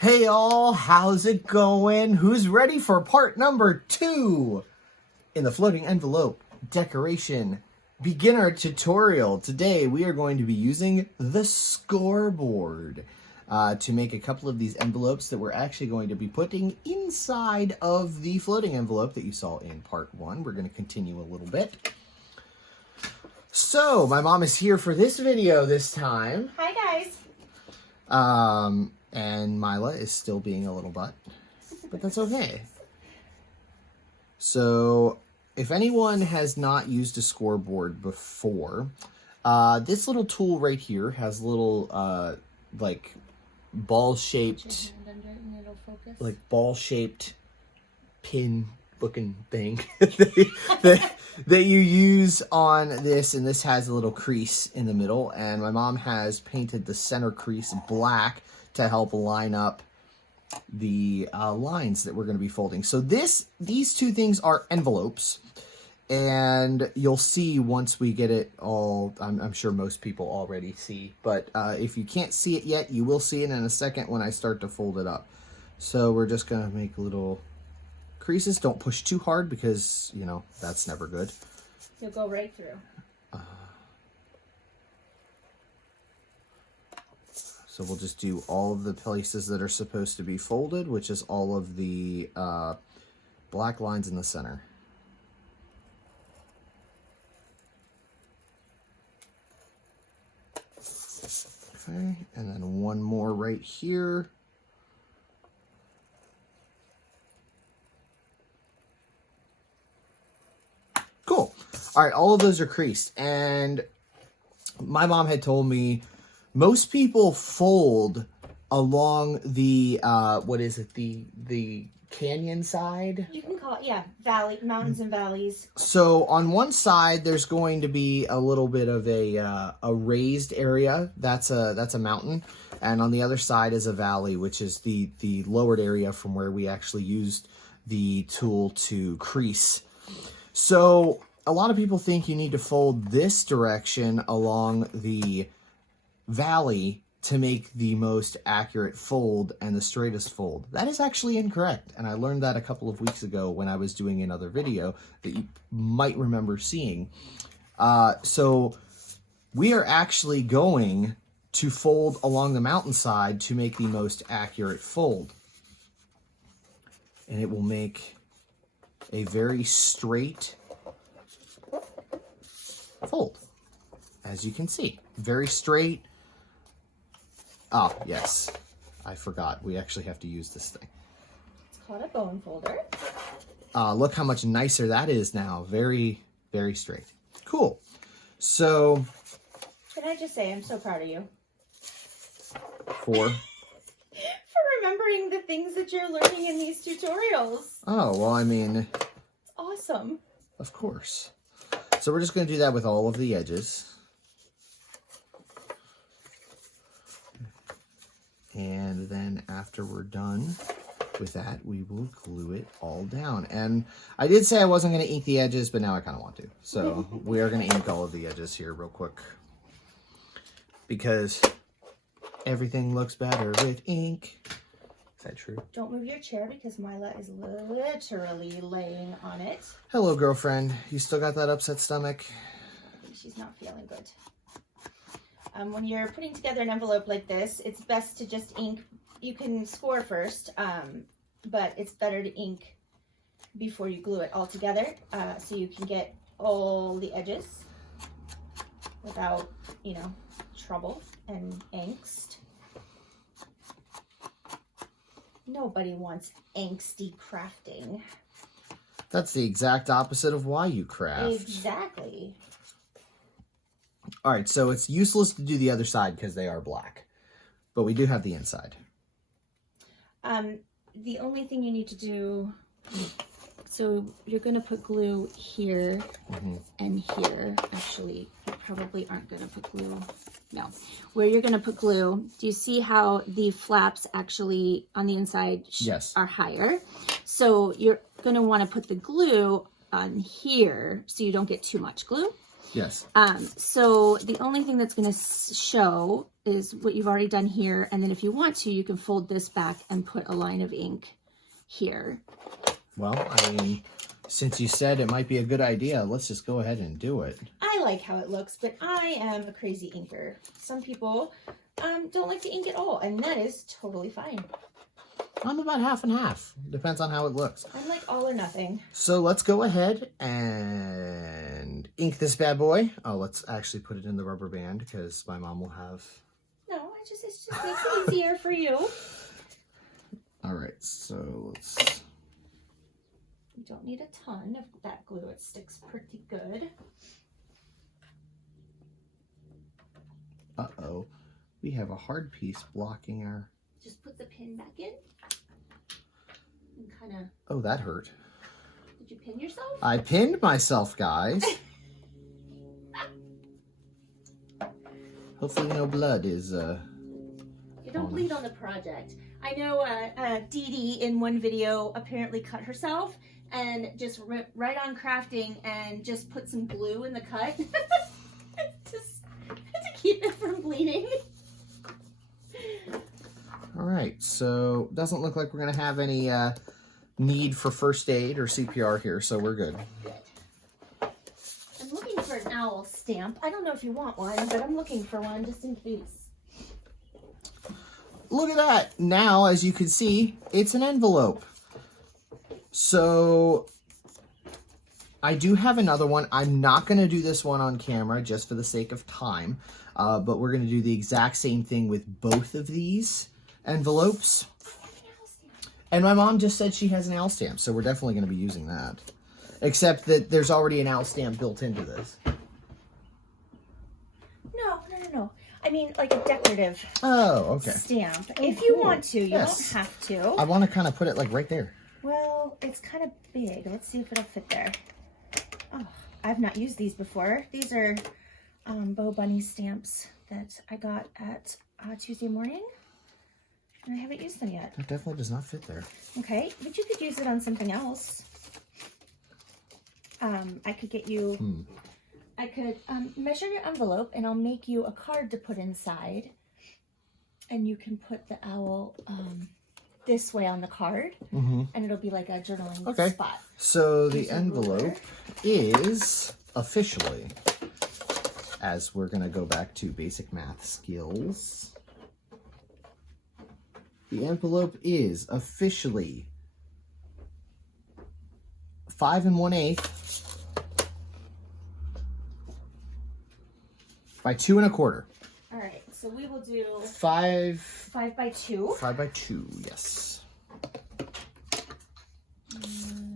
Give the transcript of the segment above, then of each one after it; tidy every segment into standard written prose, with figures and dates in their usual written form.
Hey all, how's it going? Who's ready for part number 2 in the floating envelope decoration beginner tutorial? Today we are going to be using the scoreboard to make a couple of these envelopes that we're actually going to be putting inside of the floating envelope that you saw in part 1. We're going to continue a little bit. So my mom is here for this video this time. Hi guys. And Mila is still being a little butt, but that's okay. So if anyone has not used a scoreboard before, this little tool right here has little, like ball-shaped, pin looking thing that you use on this, and this has a little crease in the middle, and my mom has painted the center crease black to help line up the lines that we're going to be folding. So these two things are envelopes, and you'll see once we get it all. I'm sure most people already see, but if you can't see it yet, you will see it in a second when I start to fold it up. So we're just going to make little creases. Don't push too hard because, you know, that's never good. You'll go right through. So we'll just do all of the places that are supposed to be folded, which is all of the black lines in the center. Okay, and then one more right here. Cool. All right, all of those are creased, and my mom had told me most people fold along the what is it, the canyon side? You can call it, yeah, valley, mountains and valleys. So on one side there's going to be a little bit of a raised area. That's a mountain, and on the other side is a valley, which is the lowered area from where we actually used the tool to crease. So a lot of people think you need to fold this direction along the valley to make the most accurate fold and the straightest fold. That is actually incorrect, and I learned that a couple of weeks ago when I was doing another video that you might remember seeing. So we are actually going to fold along the mountainside to make the most accurate fold, and it will make a very straight fold, as you can see. Very straight. Oh, yes. I forgot. We actually have to use this thing. It's called a bone folder. Look how much nicer that is now. Very, very straight. Cool. So, Can I just say I'm so proud of you for remembering the things that you're learning in these tutorials. oh, well, I mean, It's awesome. of course. So we're just going to do that with all of the edges. And then after we're done with that, we will glue it all down. And I did say I wasn't going to ink the edges, but now I kind of want to. So we are going to ink all of the edges here real quick, because everything looks better with ink. Is that true? Don't move your chair because Mila is literally laying on it. Hello, girlfriend. You still got that upset stomach? She's not feeling good. When you're putting together an envelope like this, it's best to just ink. You can score first, but it's better to ink before you glue it all together, so you can get all the edges without, you know, trouble and angst. Nobody wants angsty crafting. That's the exact opposite of why you craft. Exactly. All right, so it's useless to do the other side because they are black, but we do have the inside. The only thing you need to do, so you're going to put glue here and here. Actually, you probably aren't going to put glue. No. Where you're going to put glue, do you see how the flaps actually on the inside Yes. are higher? So you're going to want to put the glue on here so you don't get too much glue. Yes. So the only thing that's going to show is what you've already done here. And then if you want to, you can fold this back and put a line of ink here. Well, I mean, since you said it might be a good idea, let's just go ahead and do it. I like how it looks, but I am a crazy inker. Some people don't like to ink at all, and that is totally fine. I'm about half and half. Depends on how it looks. I'm like all or nothing. So let's go ahead and ink this bad boy. Oh, let's actually put it in the rubber band because my mom will have... No, it just makes it easier for you. All right, so let's... You don't need a ton of that glue. It sticks pretty good. Uh-oh. We have a hard piece blocking our... Just put the pin back in. And kind of... Oh, that hurt. Did you pin yourself? I pinned myself, guys. Hopefully no blood is... You don't bleed on the project. I know Dee Dee in one video apparently cut herself and just right on crafting and just put some glue in the cut just to keep it from bleeding. All right, so doesn't look like we're going to have any need for first aid or CPR here, so we're good. Good. I'm looking for an owl stamp. I don't know if you want one, but I'm looking for one just in case. Look at that. Now, as you can see, it's an envelope. So I do have another one. I'm not going to do this one on camera just for the sake of time, but we're going to do the exact same thing with both of these envelopes. And my mom just said she has an owl stamp, so we're definitely going to be using that. Except that there's already an owl stamp built into this. No. I mean, like a decorative stamp. Oh, if you cool. want to, you Yes. don't have to. I want to kind of put it like right there. Well, it's kind of big. Let's see if it'll fit there. Oh, I've not used these before. These are Bo Bunny stamps that I got at Tuesday morning. And I haven't used them yet. That definitely does not fit there. Okay, but you could use it on something else. I could get you... I could measure your envelope and I'll make you a card to put inside. And you can put the owl this way on the card. And it'll be like a journaling spot. So the envelope is officially, as we're going to go back to basic math skills, the envelope is officially 5 1/8 by 2 1/4. All right, so we will do 5 by 2. 5 by 2, yes.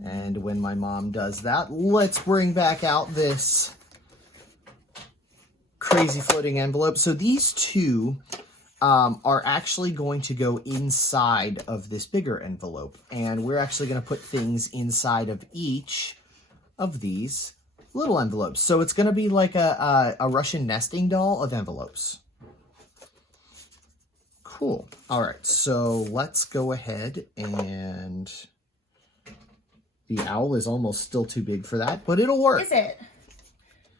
And when my mom does that, let's bring back out this crazy floating envelope. So these two are actually going to go inside of this bigger envelope. And we're actually going to put things inside of each of these little envelopes. So it's going to be like a Russian nesting doll of envelopes. Cool. All right, so let's go ahead and... The owl is almost still too big for that, but it'll work. Is it?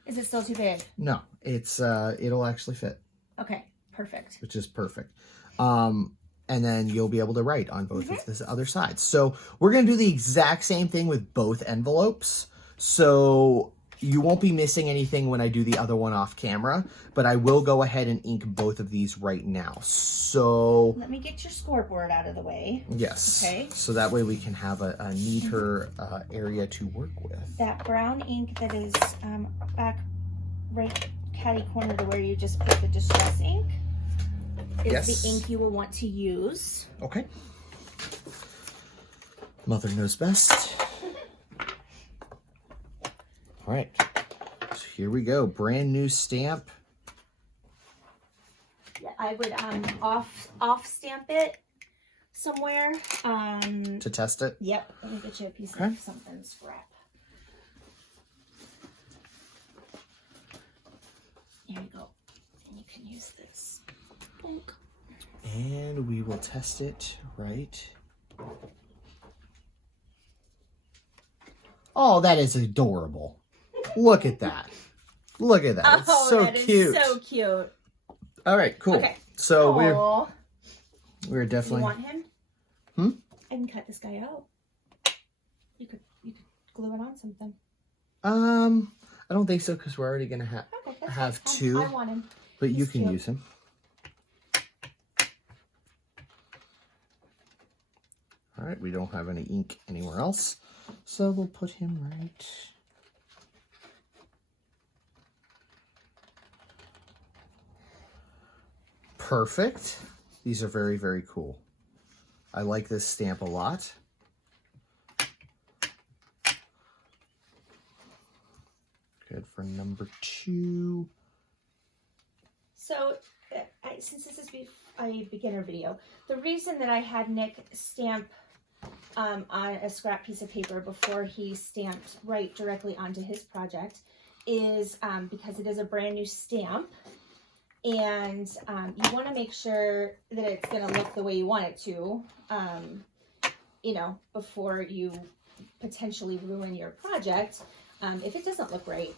Is it still too big? No, it's it'll actually fit. Okay, perfect. Which is perfect. And then you'll be able to write on both of the other sides. So we're going to do the exact same thing with both envelopes. So you won't be missing anything when I do the other one off camera, but I will go ahead and ink both of these right now. So let me get your scoreboard out of the way. Yes. Okay. So that way we can have a neater area to work with. That brown ink that is back right catty corner to where you just put the distress ink is the ink you will want to use. Okay. Mother knows best. All right, so here we go. Brand new stamp. Yeah, I would off stamp it somewhere. To test it? Yep. Let me get you a piece of something scrap. Here you go. And you can use this. Bonk. And we will test it right. Oh, that is adorable. Look at that. Look at that. It's so that is cute. so cute. All right, cool. Okay. So Aw. we're definitely. You want him? Hmm? I can cut this guy out. You could glue it on something. I don't think so because we're already gonna Okay, that's have fine. two. I want him. But you He's can cute. use him. All right, we don't have any ink anywhere else, so we'll put him right. Perfect. These are very, very cool. I like this stamp a lot. Good for number 2. So, since this is a beginner video, the reason that I had Nick stamp on a scrap piece of paper before he stamped right directly onto his project is because it is a brand new stamp, and you want to make sure that it's going to look the way you want it to, you know, before you potentially ruin your project if it doesn't look right.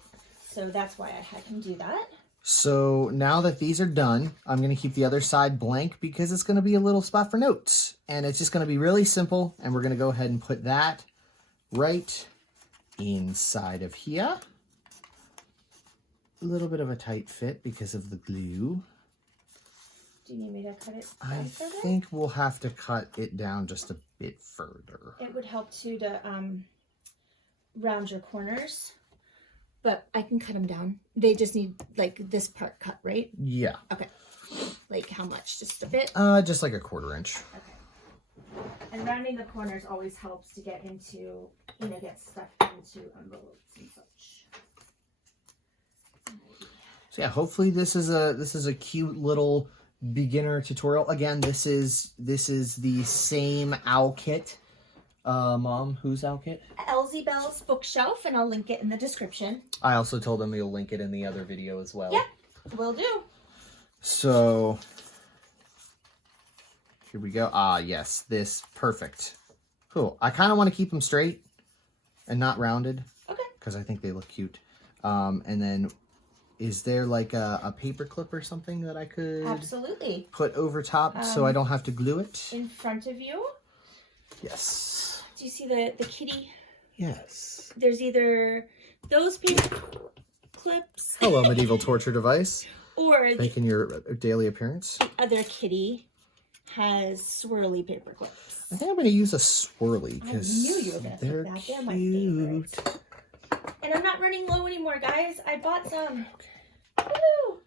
So that's why I had him do that. So now that these are done, I'm going to keep the other side blank because it's going to be a little spot for notes. And it's just going to be really simple. And we're going to go ahead and put that right inside of here. A little bit of a tight fit because of the glue. Do you need me to cut it I down further? think we'll have to cut it down just a bit further. It would help too to round your corners. But I can cut them down. They just need like this part cut, right? Yeah. Okay. Like how much? Just a bit? Just like a 1/4 inch. Okay. And rounding the corners always helps to get into, you know, get stuff into envelopes and such. So yeah, hopefully this is a cute little beginner tutorial. Again, this is the same owl kit. Mom, whose owl kit? Elsie Bell's bookshelf, and I'll link it in the description. I also told them you'll link it in the other video as well. Yep, will do. So here we go. Ah, yes, this perfect. Cool. I kind of want to keep them straight and not rounded. Okay. Because I think they look cute. And then, is there like a paper clip or something that I could Absolutely. put over top so I don't have to glue it? In front of you. Yes. Do you see the kitty? Yes. There's either those paper clips. Hello, medieval torture device. Or the Making your daily appearance. other kitty has swirly paper clips. I think I'm going to use a swirly I because knew you were gonna they're pick that. They're my cute. favorite. And I'm not running low anymore, guys. I bought some. Okay. Woo!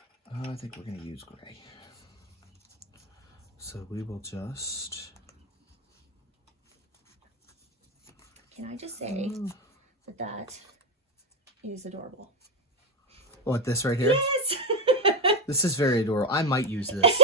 I think we're going to use gray. So we will just... Can I just say that that is adorable? What, this right here? Yes! This is very adorable. I might use this.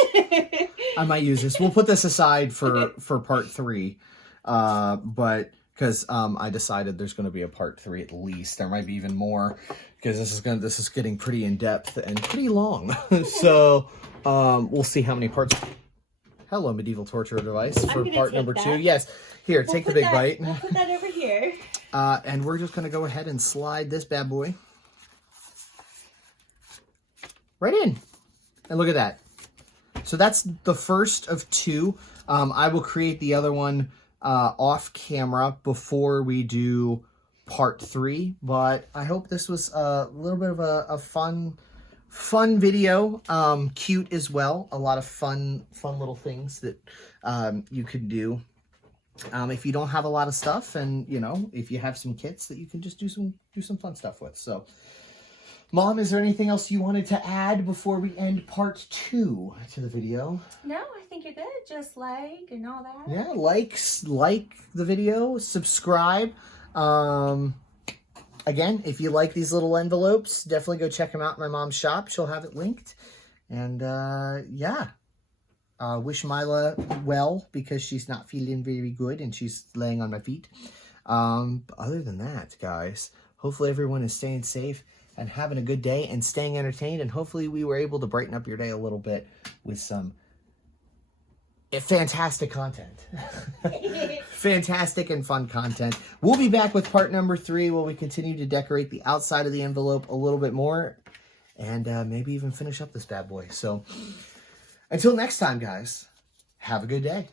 I might use this. We'll put this aside for part 3. But because I decided there's going to be a part 3 at least. There might be even more because this is getting pretty in depth and pretty long. So we'll see how many parts. Hello, medieval torture device for part number 2. Yes. Here, take the big bite. We'll put that over here. And we're just going to go ahead and slide this bad boy right in. And look at that. So that's the first of 2. I will create the other one off camera before we do part 3. But I hope this was a little bit of a fun video. Cute as well. A lot of fun little things that you could do. If you don't have a lot of stuff, and you know, if you have some kits that you can just do some fun stuff with. So, Mom, is there anything else you wanted to add before we end part 2 to the video? No, I think you're good. Just like and all that. Yeah, like the video, subscribe. Again, if you like these little envelopes, definitely go check them out in my mom's shop. She'll have it linked. And yeah. Wish Mila well because she's not feeling very good and she's laying on my feet. But other than that, guys, hopefully everyone is staying safe and having a good day and staying entertained. And hopefully we were able to brighten up your day a little bit with some fantastic content. Fantastic and fun content. We'll be back with part number 3 where we continue to decorate the outside of the envelope a little bit more and maybe even finish up this bad boy. So until next time, guys, have a good day.